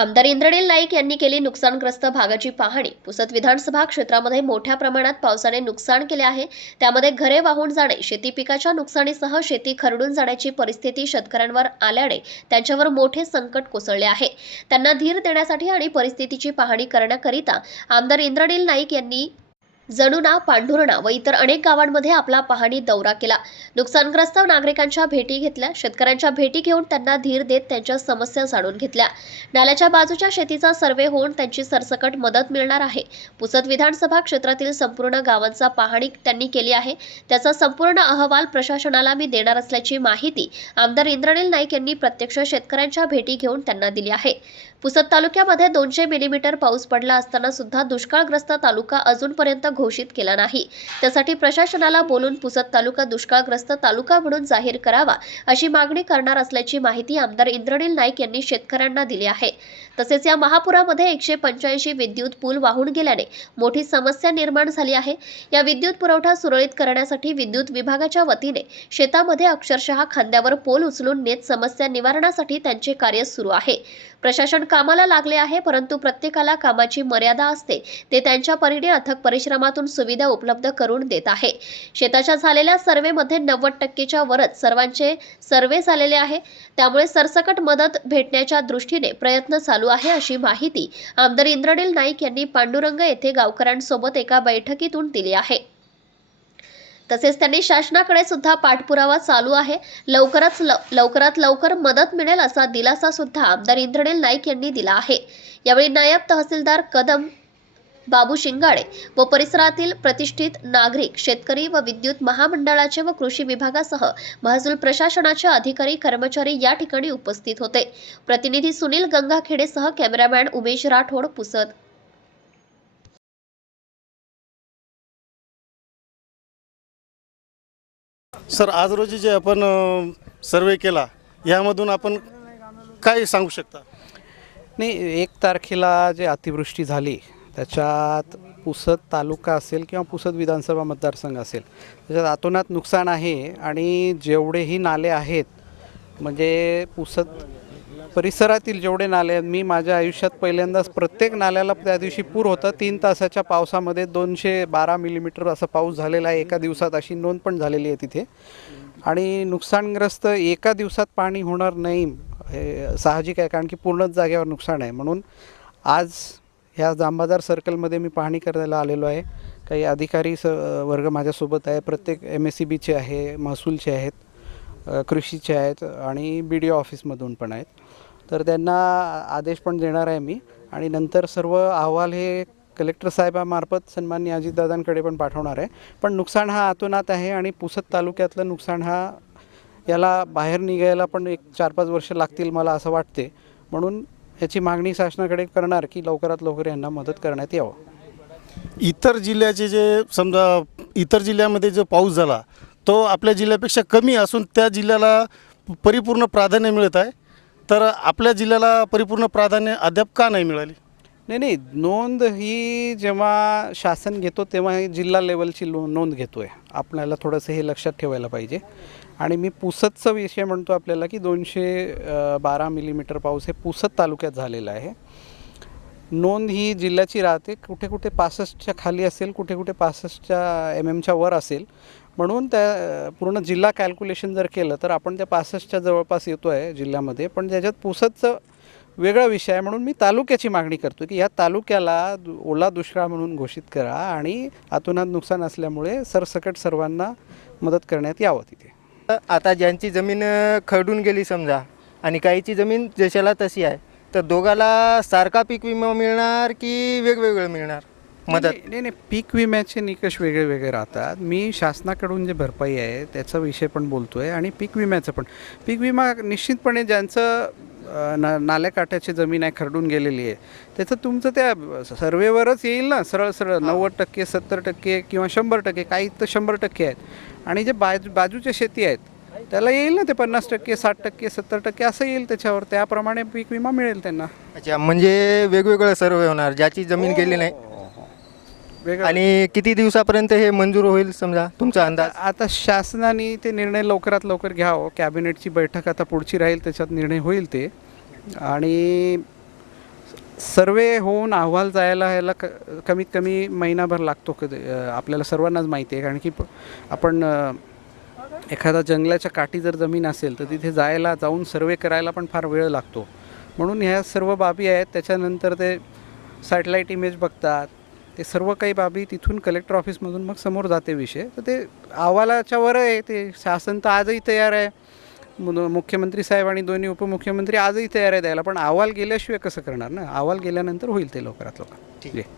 आमदार इंद्रनील नाईक यांनी केली नुकसानग्रस्त भागाची पाहणी पुसत विधानसभा क्षेत्रामध्ये मोठ्या प्रमाणात पावसाने नुकसान केले आहे त्यामध्ये घरे वाहून जाणे शेती पिकाच्या नुकसानीसह शेती खरडून जाण्याची परिस्थिती शेतकऱ्यांवर आल्याने त्यांच्यावर मोठे संकट कोसळले आहे त्यांना धीर देण्यासाठी आणि परिस्थितीची पाहणी करण्याकरिता आमदार इंद्रनील नाईक यांनी जणूना पांढुर्णा व इतर अनेक गावांमध्ये आपला पाहणी दौरा केला नुकसानग्रस्त नागरिकांच्या भेटी घेतल्या शेतकऱ्यांच्या भेटी घेऊन त्यांना धीर देत त्यांच्या समस्या जाणून घेतल्या नाल्याच्या बाजूच्या शेतीचा सर्वे होऊन त्यांची सरसकट मदत मिळणार आहे पुसत विधानसभा क्षेत्रातील संपूर्ण गावांचा पाहणी त्यांनी केली आहे त्याचा संपूर्ण अहवाल प्रशासनाला मी देणार असल्याची माहिती आमदार इंद्रनील नाईक यांनी प्रत्यक्ष शेतकऱ्यांच्या भेटी घेऊन त्यांना दिली आहे पुसद तालुक्यामध्ये दोनशे मिलीमीटर पाऊस पडला असताना सुद्धा दुष्काळग्रस्त तालुका अजूनपर्यंत घोषित केला नाही त्यासाठी प्रशासनाला बोलून पुसद तालुका दुष्काळग्रस्त तालुका म्हणून जाहीर करावा अशी मागणी करणार असल्याची माहिती आमदार इंद्रनील नाईक यांनी शेतकऱ्यांना दिली आहे तसेच या महापुरामध्ये एकशे पंच्याऐंशी विद्युत पूल वाहून गेल्याने मोठी समस्या निर्माण झाली आहे या विद्युत पुरवठा सुरळीत करण्यासाठी विद्युत विभागाच्या वतीने शेतामध्ये अक्षरशः खांद्यावर पोल उचलून नेत समस्या निवारणासाठी त्यांचे कार्य सुरू आहे प्रशासन कामाला लागले आहे परंतु प्रत्येकाला कामाची मर्यादा असते ते त्यांच्या परीने अथक परिश्रमातून सुविधा उपलब्ध करून देत आहे शेताच्या झालेल्या सर्वेमध्ये नव्वद टक्केच्या वरच सर्वांचे सर्वे झालेले आहे त्यामुळे सरसकट मदत भेटण्याच्या दृष्टीने प्रयत्न चालू चालू आहे अशी माहिती आमदार इंद्रनील नाईक यांनी पांडुरंग येथे गावकऱ्यांसोबत एका बैठकीतून दिली आहे तसेच त्यांनी शासनाकडे सुद्धा पाठपुरावा चालू आहे लवकरच लवकरात लवकर मदत मिळेल असा दिलासा सुद्धा आमदार इंद्रनील नाईक यांनी दिला आहे यावेळी नायब तहसीलदार कदम बाबू शिंगाडे व परिसरातील प्रतिष्ठित नागरिक शेतकरी व विद्युत महामंडळाचे व कृषी विभागासह महसूल प्रशासनाचे अधिकारी कर्मचारी या ठिकाणी उपस्थित होते प्रतिनिधी सुनील गंगाखेडे सह कॅमेरामॅन उमेश राठोड पुसत सर आज रोजी जे आपण सर्वे केला यामधून आपण काय सांगू शकता नाही एक तारखेला जे अतिवृष्टी झाली त्याच्यात पुसद तालुका असेल किंवा पुसद विधानसभा मतदारसंघ असेल त्याच्यात आतोनात नुकसान आहे आणि जेवढेही नाले आहेत म्हणजे पुसद परिसरातील जेवढे नाले आहेत मी माझ्या आयुष्यात पहिल्यांदाच प्रत्येक नाल्याला त्या दिवशी पूर होतं तीन तासाच्या पावसामध्ये दोनशे बारा मिलीमीटर असा पाऊस झालेला आहे एका दिवसात अशी नोंद पण झालेली आहे तिथे आणि नुकसानग्रस्त एका दिवसात पाणी होणार नाही हे साहजिक आहे कारण की पूर्णच जागेवर नुकसान आहे म्हणून आज ह्या जांबादार सर्कलमध्ये मी पाहणी करायला आलेलो आहे काही अधिकारी स वर्ग माझ्यासोबत आहे प्रत्येक एम एस सी बीचे आहे महसूलचे आहेत कृषीचे आहेत आणि बी डी ओ ऑफिसमधून पण आहेत तर त्यांना आदेश पण देणार आहे मी आणि नंतर सर्व अहवाल हे कलेक्टर साहेबामार्फत सन्मान्य अजितदादांकडे पण पाठवणार आहे पण नुकसान हा आतोनात आहे आणि पुसद तालुक्यातलं नुकसान हा याला बाहेर निघायला पण एक चार पाच वर्ष लागतील मला असं वाटते म्हणून त्याची मागणी शासनाकडे करणार की लवकरात लवकर यांना मदत करण्यात यावं इतर जिल्ह्याचे जे समजा इतर जिल्ह्यामध्ये जो पाऊस झाला तो आपल्या जिल्ह्यापेक्षा कमी असून त्या जिल्ह्याला परिपूर्ण प्राधान्य मिळत आहे तर आपल्या जिल्ह्याला परिपूर्ण प्राधान्य अद्याप का नाही मिळाली नाही नाही नोंद ही जेव्हा शासन घेतो तेव्हा जिल्हा लेवलची लो नोंद घेतो आहे आपल्याला थोडंसं हे लक्षात ठेवायला पाहिजे आणि मी पुसतचं विषय म्हणतो आपल्याला की दोनशे बारा मिलीमीटर पाऊस हे पुसत तालुक्यात झालेला आहे नोंद ही जिल्ह्याची राहते कुठे कुठे पासष्टच्या खाली असेल कुठे कुठे पासष्टच्या एम एमच्या वर असेल म्हणून त्या पूर्ण जिल्हा कॅल्क्युलेशन जर केलं तर आपण त्या पासष्टच्या जवळपास येतो आहे जिल्ह्यामध्ये पण त्याच्यात पुसतचं वेगळा विषय आहे म्हणून मी तालुक्याची मागणी करतो की या तालुक्याला ओला दुष्काळ म्हणून घोषित करा आणि आतुनात नुकसान असल्यामुळे सरसकट सर्वांना मदत करण्यात यावं तिथे आता ज्यांची जमीन खरडून गेली समजा आणि काहीची जमीन जशाला तशी आहे तर दोघाला सारखा पीक विमा मिळणार की वेगवेगळं मिळणार मदत नाही नाही पीक विम्याचे निकष वेगळे वेगळे राहतात मी शासनाकडून जे भरपाई आहे त्याचा विषय पण बोलतोय आणि पीक विम्याचं पण पीक विमा निश्चितपणे ज्यांचं ना जमीन आहे खरडून गेलेली आहे त्याचं तुमचं त्या सर्वेवरच येईल ना सरळ सरळ नव्वद टक्के सत्तर टक्के किंवा शंभर टक्के काही तर शंभर टक्के आहेत आणि जे बाजू बाजूच्या शेती आहेत त्याला येईल ना ते पन्नास टक्के साठ टक्के सत्तर टक्के असं येईल त्याच्यावर त्याप्रमाणे पीक विमा मिळेल त्यांना अच्छा म्हणजे वेगवेगळं सर्वे होणार ज्याची जमीन हो. गेली नाही आणि किती दिवसापर्यंत हे मंजूर होईल समजा तुमचा अंदाज आता शासनाने ते निर्णय लवकरात लवकर घ्यावं कॅबिनेटची बैठक आता पुढची राहील त्याच्यात निर्णय होईल ते आणि सर्वे होऊन अहवाल जायला ह्याला क कमीत कमी महिनाभर लागतो कधी आपल्याला सर्वांनाच माहिती आहे कारण की आपण एखादा जंगलाच्या काठी जर जमीन असेल तर तिथे जायला जाऊन सर्वे करायला पण फार वेळ लागतो म्हणून ह्या सर्व बाबी आहेत त्याच्यानंतर ते सॅटेलाईट इमेज बघतात ते सर्व काही बाबी तिथून कलेक्टर ऑफिसमधून मग समोर जाते विषय तर ते अहवालाच्यावर आहे ते शासन तर आजही तयार आहे मुख्यमंत्री साहेब आणि दोन्ही उपमुख्यमंत्री आजही तयार आहे द्यायला पण अहवाल गेल्याशिवाय कसं करणार ना अहवाल गेल्यानंतर होईल ते लवकरात लवकर ठीक आहे